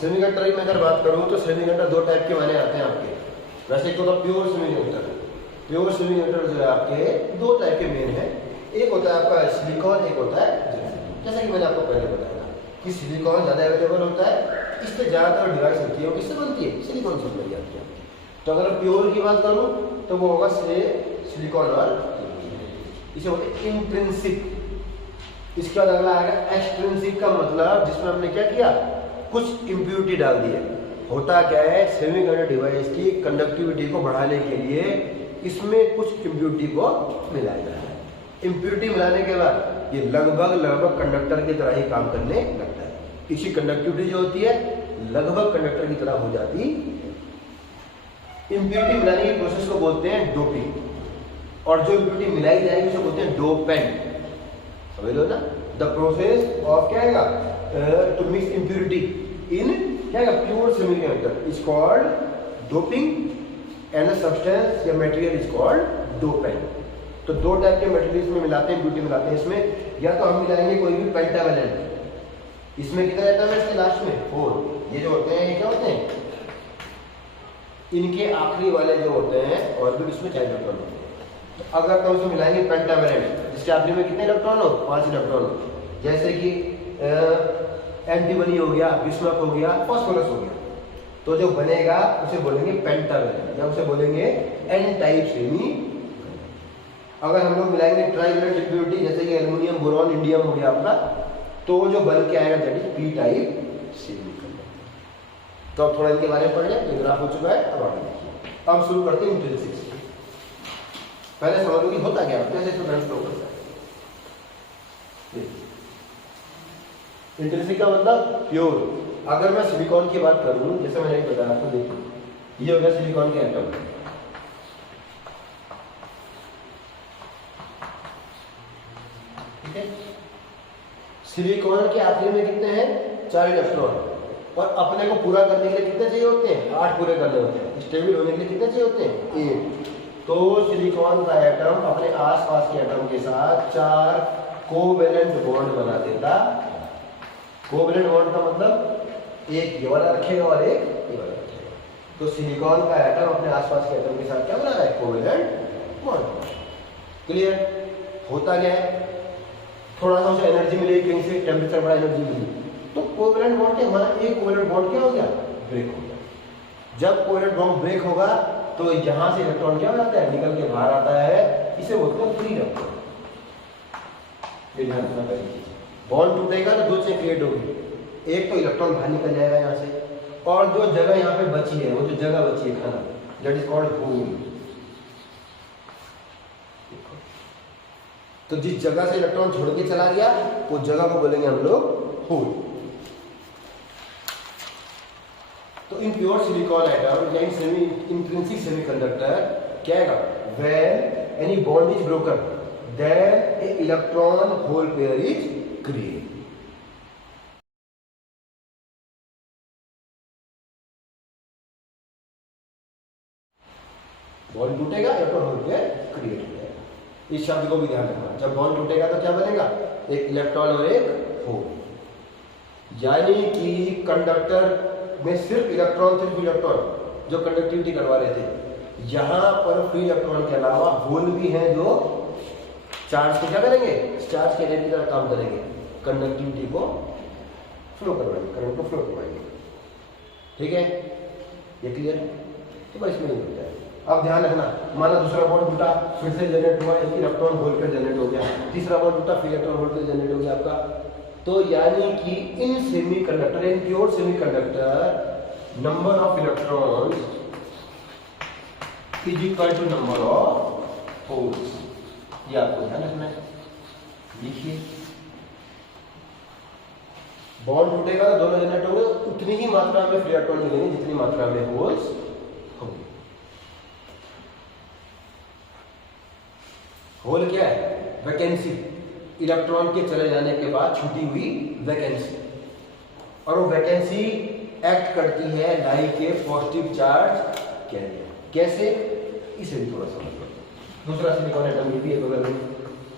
Semiconductor की मैं अगर बात करूँ तो सेमीकंडक्टर दो टाइप के माने आते हैं आपके। वैसे एक तो प्योर सेमीकंडक्टर। प्योर सेमीकंडक्टर जो है आपके दो टाइप के मेन है, एक होता है आपका सिलिकॉन, एक होता है ग्रेफाइट। जैसा कि मैंने आपको पहले बताया कि सिलिकॉन ज़्यादा अवेलेबल होता है, इस पर ज़्यादातर डिवाइस होती है, वो किससे बनती है? सिलिकॉन से बनी जाती है। तो अगर प्योर की बात करूँ तो वो होगा सिलिकॉन और इसे बोलते हैं इंट्रिंसिक। इसके बाद अगला आएगा एक्सट्रिंसिक का मतलब जिसमें हमने क्या किया, कुछ इम्प्योरिटी डाल दी है। होता क्या है, सेमीकंडक्टर डिवाइस की कंडक्टिविटी को बढ़ाने के लिए इसमें कुछ इम्प्योरिटी को मिलाया जाता है। इम्प्योरिटी मिलाने के बाद ये लगभग कंडक्टर की तरह ही काम करने लगता है। इसकी कंडक्टिविटी जो होती है लगभग कंडक्टर की तरह हो जाती है। इम्प्योरिटी मिलाने की प्रोसेस को बोलते हैं डोपिंग, और जो इम्प्योरिटी मिलाई जाएगी उसे बोलते हैं डोपेंट। समझ लो ना, द प्रोसेस ऑफ क्या है टू मिक्स इम्प्योरिटी इन क्या है pure semiconductor is called doping and the substance या मटेरियल इज कॉल्ड डोपेंट। तो दो टाइप के मटेरियल्स में मिलाते हैं, इम्प्योरिटी मिलाते हैं। इसमें या तो हम मिलाएंगे कोई भी पेंटावैलेंट, इसमें कितना रहता है इसके लास्ट में 4। ये जो होते हैं ये क्या होते हैं, इनके आखिरी वाले जो होते हैं ऑर्बिट, इसमें 4 इलेक्ट्रॉन होते हैं। तो अगर तो उसे मिलाएंगे पेंटावैलेंट जिसके आखिरी में कितने इलेक्ट्रॉन हो, 5 इलेक्ट्रॉन हो, जैसे कि एंटीमनी हो गया, बिस्मथ हो गया, फास्फोरस हो गया, तो जो बनेगा उसे बोलेंगे पेंटावैलेंट या उसे बोलेंगे एन टाइप सेमी। अगर हम लोग मिलाएंगे ट्राइवैलेंट इम्प्योरिटी जैसे कि एल्युमिनियम, बोरॉन, इंडियम हो गया आपका, तो जो बन के आएगा that is P type semiconductor. तो अब थोड़ा इनके बारे में पढ़ लें, तो ग्राफ हो चुका है। अब आगे देखिए, अब शुरू करते हैं इंट्रिंसिक से। पहले समझ लो कि होता क्या है, कैसे स्टूडेंट फ्लो करता है। इंट्रिंसिक का मतलब प्योर। अगर मैं सिलिकॉन की बात करूं, जैसे मैंने बताया आपको, देखिए ये हो गया सिलिकॉन के एटम, ठीक है। सिलिकॉन के आखिरी में कितने हैं, 4 इलेक्ट्रॉन, और अपने को पूरा करने के लिए कितने चाहिए होते हैं, 8 पूरे करने होते हैं। स्टेबल होने के लिए कितने चाहिए होते हैं, 8। तो सिलिकॉन का एटम अपने आसपास के एटम के साथ 4 कोवेलेंट बॉन्ड बना देता। कोवेलेंट बॉन्ड का मतलब एक ये वाला रखेगा और एक ये वाला रखेगा। तो सिलिकॉन का एटम अपने आसपास के एटम के साथ क्या बना रहा है, कोवेलेंट बॉन्ड। क्लियर? होता क्या है, थोड़ा सा उसे एनर्जी मिलेगी कहीं से, टेम्परेचर बढ़ा, एनर्जी मिली, तो कोवेलेंट बॉन्ड के हमारा एक कोवेलेंट बॉन्ड क्या हो गया, ब्रेक हो गया। जब कोवेलेंट बॉन्ड ब्रेक होगा तो यहां से इलेक्ट्रॉन क्या हो जाता है, निकल के बाहर आता है, इसे बोलते हैं फ्री इलेक्ट्रॉन। ये ध्यान रखना पहली चीज, बॉन्ड टूटेगा तो 2 चीजें क्रिएट होगी। एक तो इलेक्ट्रॉन बाहर निकल जाएगा यहाँ से, और जो जगह यहाँ पे बची है, वो जो जगह बची है खाना, दैट इज कॉल्ड होल। तो जिस जगह से इलेक्ट्रॉन छोड़ के चला गया वो जगह को बोलेंगे हम लोग होल। तो इन प्योर सिलिकॉन एटम या इंट्रिंसिक सेमीकंडक्टर क्या है, when any bond is broken then a electron hole pair is created. Bond टूटेगा, इलेक्ट्रॉन होल पेयर क्रिएट हो जाएगा। इस शब्द को भी ध्यान रखना, जब बॉन्ड टूटेगा तो क्या बनेगा, एक इलेक्ट्रॉन और एक होल। यानी कि कंडक्टर में सिर्फ इलेक्ट्रॉन जो कंडक्टिविटी करवा रहे थे, यहां पर फ्री इलेक्ट्रॉन के अलावा होल भी हैं जो चार्ज को क्या करेंगे, चार्ज के एनर्जी की तरह काम करेंगे, कंडक्टिविटी को फ्लो करवाएंगे, करंट को फ्लो करवाएंगे। ठीक है, ये क्लियर है? तो बस इसमें नहीं होता है। अब ध्यान रखना, माना दूसरा बॉन्ड टूटा, फिर से जनरेट हुआ, एक इलेक्ट्रॉन होल पेयर जनरेट हो गया, तीसरा बॉन्ड टूटा, फिर इलेक्ट्रॉन होल पेयर जनरेट हो गया आपका। तो यानी कि in semiconductor, in pure semiconductor, number of electrons is equal to number of holes. ये आपको ध्यान रखना है। देखिए बॉन्ड टूटेगा तो दोनों जनरेट होंगे, उतनी ही मात्रा में फ्री इलेक्ट्रॉन मिलेंगे जितनी मात्रा में होल्स होंगे। होल क्या है, वैकेंसी, इलेक्ट्रॉन के चले जाने के बाद छूटी हुई वैकेंसी, और वो वैकेंसी एक्ट करती है like a positive charge carrier. कैसे, इसे भी थोड़ा समझ लो। दूसरा सिलिकॉन एटम ये भी है बगल में।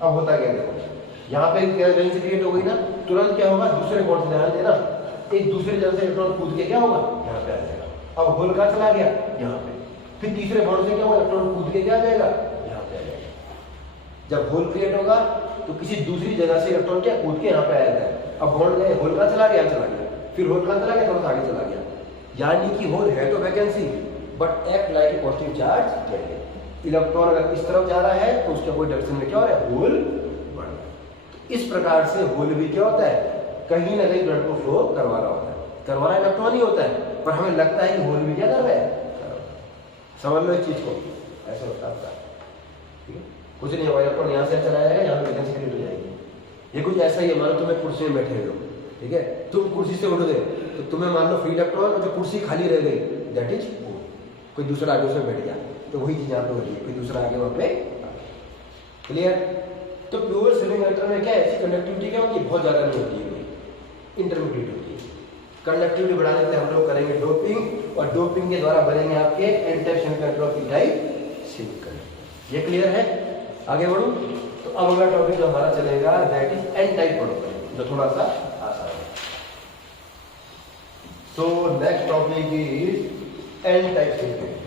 अब होता क्या, देखो यहाँ पे वैकेंसी क्रिएट हो गई ना, तुरंत क्या होगा, दूसरे बॉन्ड से ध्यान देना, एक दूसरी जगह से इलेक्ट्रॉन कूद के क्या होगा, यहाँ पे आ जाएगा। अब होल कहाँ चला गया, यहाँ पे। फिर तीसरे बॉन्ड से क्या होगा, इलेक्ट्रॉन कूद के क्या आ जाएगा, यहाँ पे आ जाएगा। जब होल क्रिएट होगा तो किसी दूसरी जगह से इलेक्ट्रॉन क्या कूद के यहाँ पे आ जाता है। अब बॉन्ड गए, होल कहाँ चला गया, यहाँ चला गया, फिर होल कहाँ चला गया, थोड़ा सा आगे चला गया। यानी कि होल है तो vacancy, but act like a positive charge carrier. Electron अगर इस तरफ जा रहा है तो उसके कोई डायरेक्शन में क्या हो रहा है, होल बढ़ रहा है। इस प्रकार से होल भी क्या होता है, कहीं ना कहीं ब्लड को फ्लो करवा रहा होता है। करवा रहा इलेक्ट्रॉन ही होता है, पर हमें लगता है कि होल भी क्या कर रहा है। समझ लो इस चीज को, ऐसे होता है। ठीक है, कुछ नहीं होगा, इलेक्ट्रॉन यहाँ से चला जाएगा, यहाँ पे वैकेंसी क्रिएट हो जाएगी। ये कुछ ऐसा ही है, मानो तुम एक कुर्सी में बैठे हुए हो, ठीक है, तुम कुर्सी से उठ गए तो तुम्हें मान लो फ्री इलेक्ट्रॉन, जो कुर्सी खाली रह गई, दैट इज कोई दूसरा आगे उसमें बैठ गया, तो वही चीज यहाँ पे हो रही है, कोई दूसरा आगे वहाँ पे। क्लियर। तो प्योर सिलिंग इलेक्ट्रॉन में क्या ऐसी कंडक्टिविटी क्या होती है, बहुत ज्यादा नहीं होती है, इंटरमीडिएट होती है। कंडक्टिविटी बढ़ाने के लिए हम लोग करेंगे डोपिंग, और डोपिंग के द्वारा बनेंगे आपके एन टाइप सेमीकंडक्टर की टाइप सेमीकंडक्टर। ये क्लियर है। आगे बढ़ो तो अब अगला टॉपिक जो हमारा चलेगा that is N type protocol, जो थोड़ा सा आसान है। So next topic is N type semiconductor.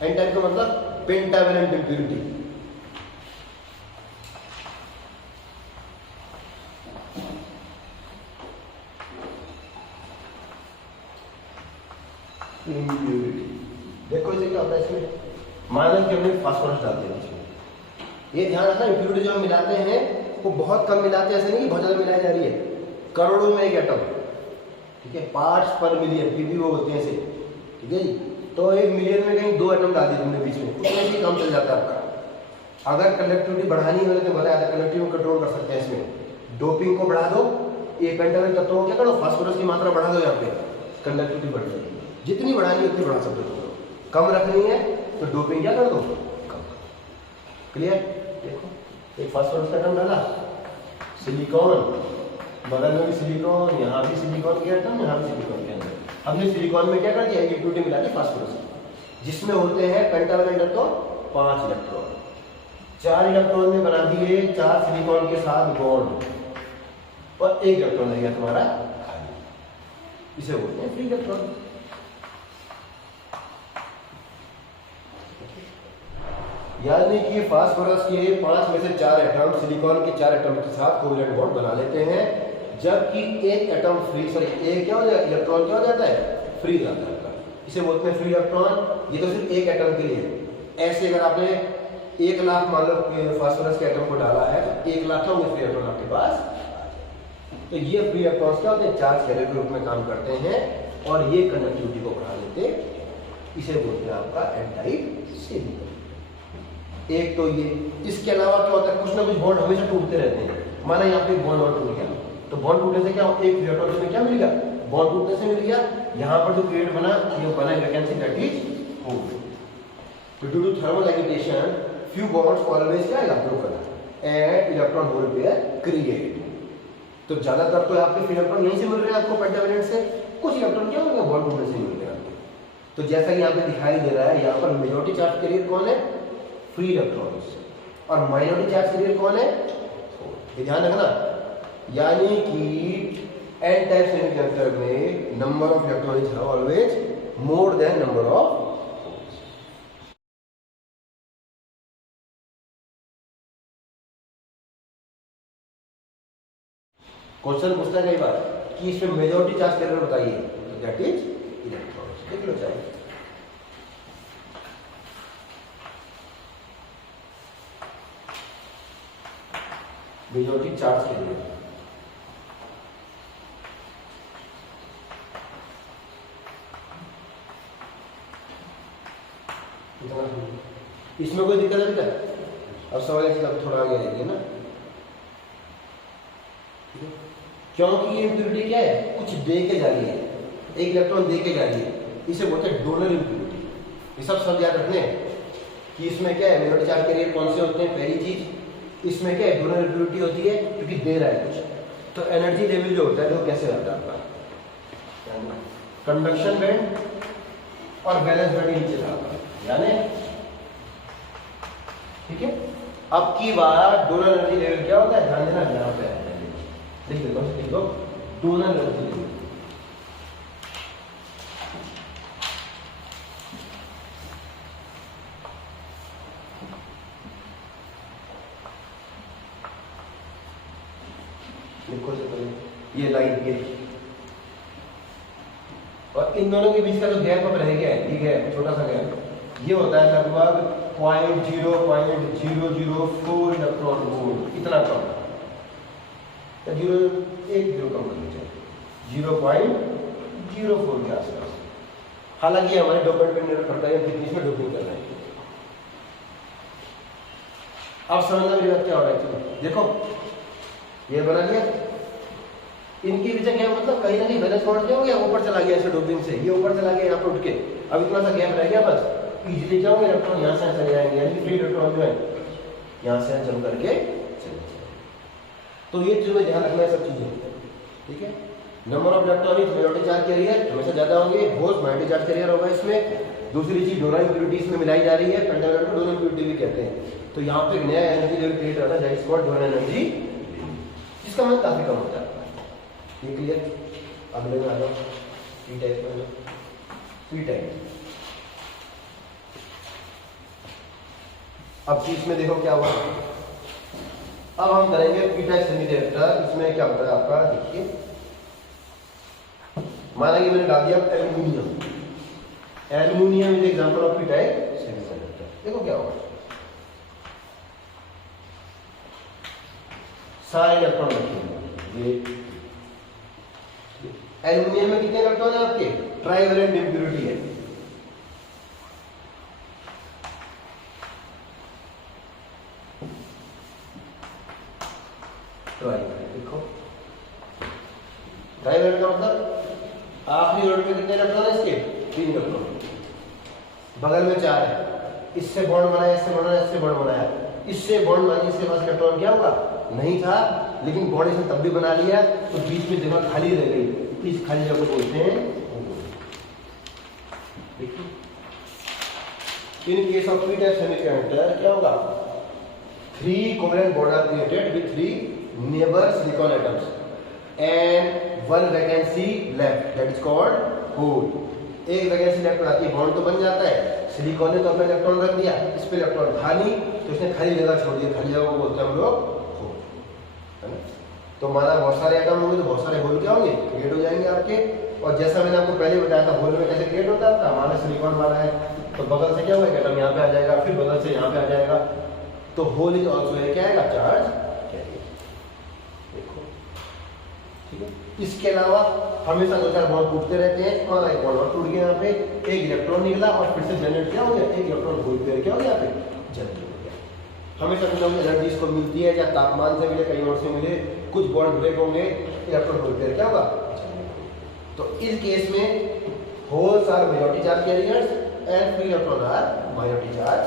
N type का मतलब पेंटावेलेंट इम्प्यूरिटी। देखो इसे क्या होता है, इसमें मानव कि हमने फास्फोरस डाल दिया इसमें। ये ध्यान रखना, इम्प्यूरिटी जो हम मिलाते हैं वो बहुत कम मिलाते हैं, ऐसे नहीं बहुत ज्यादा मिलाई जा रही है। करोड़ों में एक एटम, ठीक है, पार्ट्स पर मिलियन, फिर भी वो होते हैं ऐसे, ठीक है जी। तो एक मिलियन में कहीं 2 एटम डाल दिए तुमने बीच में, उसमें भी काम चल जाता है आपका। अगर कंडक्टिविटी बढ़ानी हो तो बताया था, कंडक्टिविटी कंट्रोल कर सकते हैं इसमें। डोपिंग को बढ़ा दो, ये पेंटावेलेंट तत्वों को क्या करो, फास्फोरस की मात्रा बढ़ा दो, यहाँ पे कंडक्टिविटी बढ़ जाएगी। जितनी बढ़ानी है उतनी बढ़ा सकते हो। कम रखनी है तो डोपिंग क्या कर दो, कम। क्लियर। देखो एक फास्फोरस का एटम डाला, सिलिकॉन, बगल में भी सिलिकॉन, यहाँ भी सिलिकॉन के एटम, यहाँ भी सिलिकॉन के अंदर हमने सिलिकॉन में क्या कर दिया, इम्प्यूरिटी मिला दी फास्फोरस, जिसमें होते हैं पेंटावेलेंट तो 5 इलेक्ट्रॉन। 4 इलेक्ट्रॉन में बना दिए 4 सिलिकॉन के साथ बॉन्ड, और 1 इलेक्ट्रॉन रह गया तुम्हारा खाली, इसे बोलते हैं फ्री इलेक्ट्रॉन। यानी कि फास्फोरस के 5 में से 4 एटम सिलिकॉन के 4 एटम के साथ कोवेलेंट बॉन्ड बना लेते हैं, जबकि एक एटम फ्री, सॉरी एक क्या हो जाता है, इलेक्ट्रॉन क्या हो जाता है, फ्री जाता है। इसे बोलते हैं फ्री इलेक्ट्रॉन। ये तो सिर्फ एक एटम के लिए। ऐसे अगर आपने 1 लाख मान लो फास्फोरस के एटम को डाला है तो 1 लाख होंगे फ्री इलेक्ट्रॉन आपके पास। तो ये फ्री इलेक्ट्रॉन्स क्या होते हैं, चार्ज कैरियर के रूप में काम करते हैं, और ये कंडक्टिविटी को बढ़ा देते, इसे बोलते हैं आपका एन टाइप सेमीकंडक्टर। एक तो ये, इसके अलावा क्या होता है, कुछ ना कुछ बॉन्ड हमेशा टूटते रहते हैं। माना यहाँ पे बॉन्ड और टूट गया, तो बॉन्ड टूटने से क्या हो, एक फ्री इलेक्ट्रॉन में क्या मिल गया, बॉन्ड टूटने से मिल गया। यहाँ पर जो क्रिएट बना, ये बना वैकेंसी, दैट इज होल। तो due to thermal agitation few bonds always क्या आएगा, broken, and electron hole pair create. तो ज्यादातर तो आपके फ्री इलेक्ट्रॉन यहीं से मिल रहे हैं आपको पेंटावेलेंट से, कुछ इलेक्ट्रॉन क्या होंगे बॉन्ड टूटने से मिल रहे हैं आपको। तो जैसा कि यहाँ पे दिखाई दे रहा है, यहाँ पर मेजॉरिटी चार्ज कैरियर कौन है, फ्री इलेक्ट्रॉन्स, और माइनॉरिटी चार्ज कैरियर कौन है, ये ध्यान रखना। यानी कि एन टाइप सेमीकंडक्टर में number of electron is always more than number of. Question पूछता है कई बार कि इसमें मेजॉरिटी चार्ज कैरियर बताइए, तो दैट इज इलेक्ट्रॉन्स। देख लो चाहिए, मेजॉरिटी चार्ज कैरियर। इसमें कोई दिक्कत है क्या? अब सवाल ऐसे थोड़ा आगे रहेगी ना, क्योंकि ये इम्प्यूरिटी क्या है, कुछ दे के जा रही है, एक इलेक्ट्रॉन दे के जा रही है, इसे बोलते हैं डोनर इम्प्यूरिटी। ये सब शब्द याद रखने कि इसमें क्या है, मेजॉरिटी चार्ज कैरियर कौन से होते हैं। पहली चीज, इसमें क्या है, डोनर इम्प्यूरिटी होती है क्योंकि दे रहा है कुछ, तो एनर्जी लेवल जो होता है वो कैसे रहता है आपका, कंडक्शन बैंड और बैलेंस बैंड नीचे जाता है, यानी ठीक है। अब की बार डोनर एनर्जी लेवल क्या होता है, ध्यान देना यहाँ पे लिख दो डोनर एनर्जी लेवल। लिखो से पहले ये लाइन ये, और इन दोनों के बीच का जो गैप अब रह गया है, ठीक है, छोटा सा गैप, ये होता है लगभग 0.004 इलेक्ट्रॉन वोल्ट, इतना कम, जीरो एक जीरो कम कर लीजिए, 0.04 के आसपास। हालांकि हमारे डोपेंट पे निर्भर करता है कितनी इसमें डोपिंग कर रहे हैं। अब समझना मेरी बात क्या हो रहा है, देखो ये बना लिया, इनके बीच क्या मतलब कहीं ना कहीं बैलेंस पहुंच गया हो गया, ऊपर चला गया ऐसे डोपिंग से, ये ऊपर चला गया यहाँ पर उठ के, अब इतना सा गैप रह गया, बस इजीली क्या होगा इलेक्ट्रॉन यहाँ से चले जाएंगे, यानी फ्री इलेक्ट्रॉन जो है यहाँ से जम करके चले जाएंगे। तो ये चीज में ध्यान रखना है सब चीजें, ठीक है। Number of electron is majority charge carrier हमेशा ज्यादा होंगे, होस्ट माइनॉरिटी चार्ज कैरियर होगा इसमें। दूसरी चीज डोनर इम्प्योरिटी इसमें मिलाई जा रही है, पेंटागन को डोनर इम्प्योरिटी भी कहते हैं। तो यहाँ पे नया एनर्जी लेवल क्रिएट होता है, that is called donor energy, जिसका मान काफी कम होता है। ये क्लियर, अगले में आ जाओ, पी टाइप में, पी टाइप। अब चीज में देखो क्या हुआ, अब हम करेंगे पी टाइप सेमी रिएक्टर। इसमें क्या होता है आपका, देखिए माना कि मैंने डाल दिया aluminium, aluminium is example of P type semi reactor. देखो क्या होगा, सारे इलेक्ट्रॉन रखेंगे, ये एल्यूमिनियम में कितने इलेक्ट्रॉन है आपके, ट्राइवेलेंट इम्प्योरिटी है, देखो ट्राइवेलेंट का मतलब आखिरी रोड में कितने इलेक्ट्रॉन है इसके, 3 इलेक्ट्रॉन, बगल में 4 है, इससे बॉन्ड बनाया, इससे बॉन्ड बनाया, इससे बॉन्ड बनाया, इससे बॉन्ड बनाने से पास इलेक्ट्रॉन क्या होगा, नहीं था, लेकिन बॉन्ड इसने तब भी बना लिया, तो बीच में जगह खाली रह गई, इस खाली जगह को बोलते हैं। In case of P type semiconductor क्या होगा, 3 covalent bond are created with 3 neighbour silicon atoms and 1 vacancy left, that is called hole. एक वैकेंसी लेफ्ट आती है, बॉन्ड तो बन जाता है, सिलिकॉन ने तो अपना इलेक्ट्रॉन रख दिया, इस पे इलेक्ट्रॉन था नहीं, तो इसने खाली जगह छोड़ दी, खाली जगह को बोलते हैं हम लोग होल, है ना। तो माना बहुत सारे एटम होंगे तो बहुत सारे होल क्या होंगे, क्रिएट हो जाएंगे आपके। और जैसा मैंने आपको पहले बताया था होल में कैसे क्रिएट होता है, हमारा सिलिकॉन वाला है, तो बगल से क्या होगा, एटम यहाँ पे आ जाएगा, फिर बगल से यहाँ पे आ जाएगा, तो होल इज ऑल्सो है क्या आएगा, चार्ज कैरियर। देखो ठीक है। इसके अलावा हमेशा 2-4 बॉन्ड टूटते रहते हैं, हमारा एक बॉन्ड और टूट गया, यहाँ पे एक इलेक्ट्रॉन निकला और फिर से जनरेट क्या हो गया, एक इलेक्ट्रॉन होल पेयर क्या हो गया, यहाँ पे जनरेट हो गया। हमेशा कुछ ना कुछ एनर्जी इसको मिलती है, या तापमान से मिले, कहीं और से मिले, कुछ बॉन्ड ब्रेक होंगे, इलेक्ट्रॉन होल पेयर क्या होगा। तो इस केस में holes are majority charge carriers and free electron are minority charge.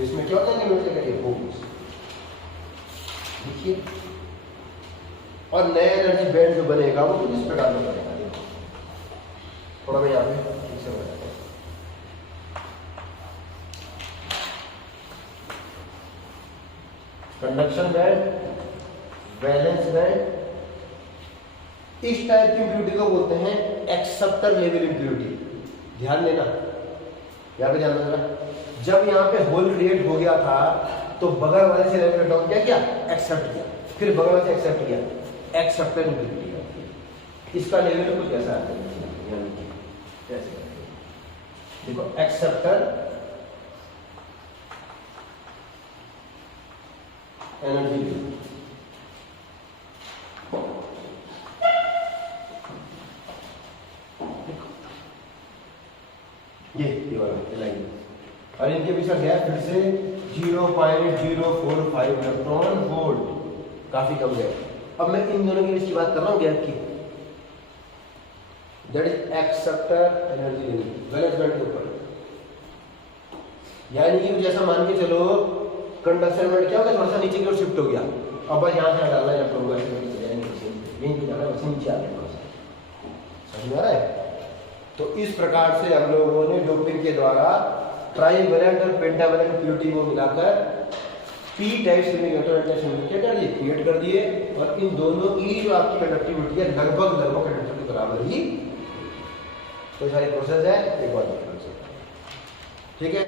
इसमें क्या होता है, न्यूट्रल करिए होल्स, देखिए। और नया एनर्जी बैंड जो बनेगा वो कुछ इस प्रकार का बनेगा, थोड़ा मैं यहाँ पे ठीक से बताता हूँ। कंडक्शन बैंड, वैलेंस बैंड, इस टाइप की इम्प्योरिटी को बोलते हैं एक्सेप्टर लेवल इम्प्योरिटी। ध्यान देना, यहाँ पे ध्यान देना, जब यहाँ पे होल क्रिएट हो गया था तो बगल वाले से इलेक्ट्रॉन क्या किया, एक्सेप्ट किया, फिर बगल वाले से एक्सेप्ट किया, एक्सेप्टर इम्प्योरिटी। इसका लेवल कुछ ऐसा है, देखो एक्सेप्टर एनर्जी, ये वाला लाइन, और इनके बीच का गैप फिर से 0.045 इलेक्ट्रॉन वोल्ट, काफी कम गैप। अब मैं इन दोनों के बीच की बात कर रहा हूँ गैप की, that is acceptor energy level, valence band के ऊपर। यानी कि जैसा मान के चलो कंडक्शन में क्या होगा, थोड़ा सा नीचे की ओर शिफ्ट हो गया, अब बस यहाँ से डालना है यहीं पे जाना, बस नीचे आ गया, समझ में आ रहा है। तो इस प्रकार से हम लोगों ने डोपिंग के द्वारा ट्राइवेलेंट और पेंटावेलेंट प्यूरिटी को मिलाकर पी टाइप सेमीकंडक्टर क्रिएट कर दिए, और इन दोनों की जो आपकी कंडक्टिविटी है लगभग कंडक्टर के बराबर ही। तो सारी प्रोसेस है, एक बार ठीक है।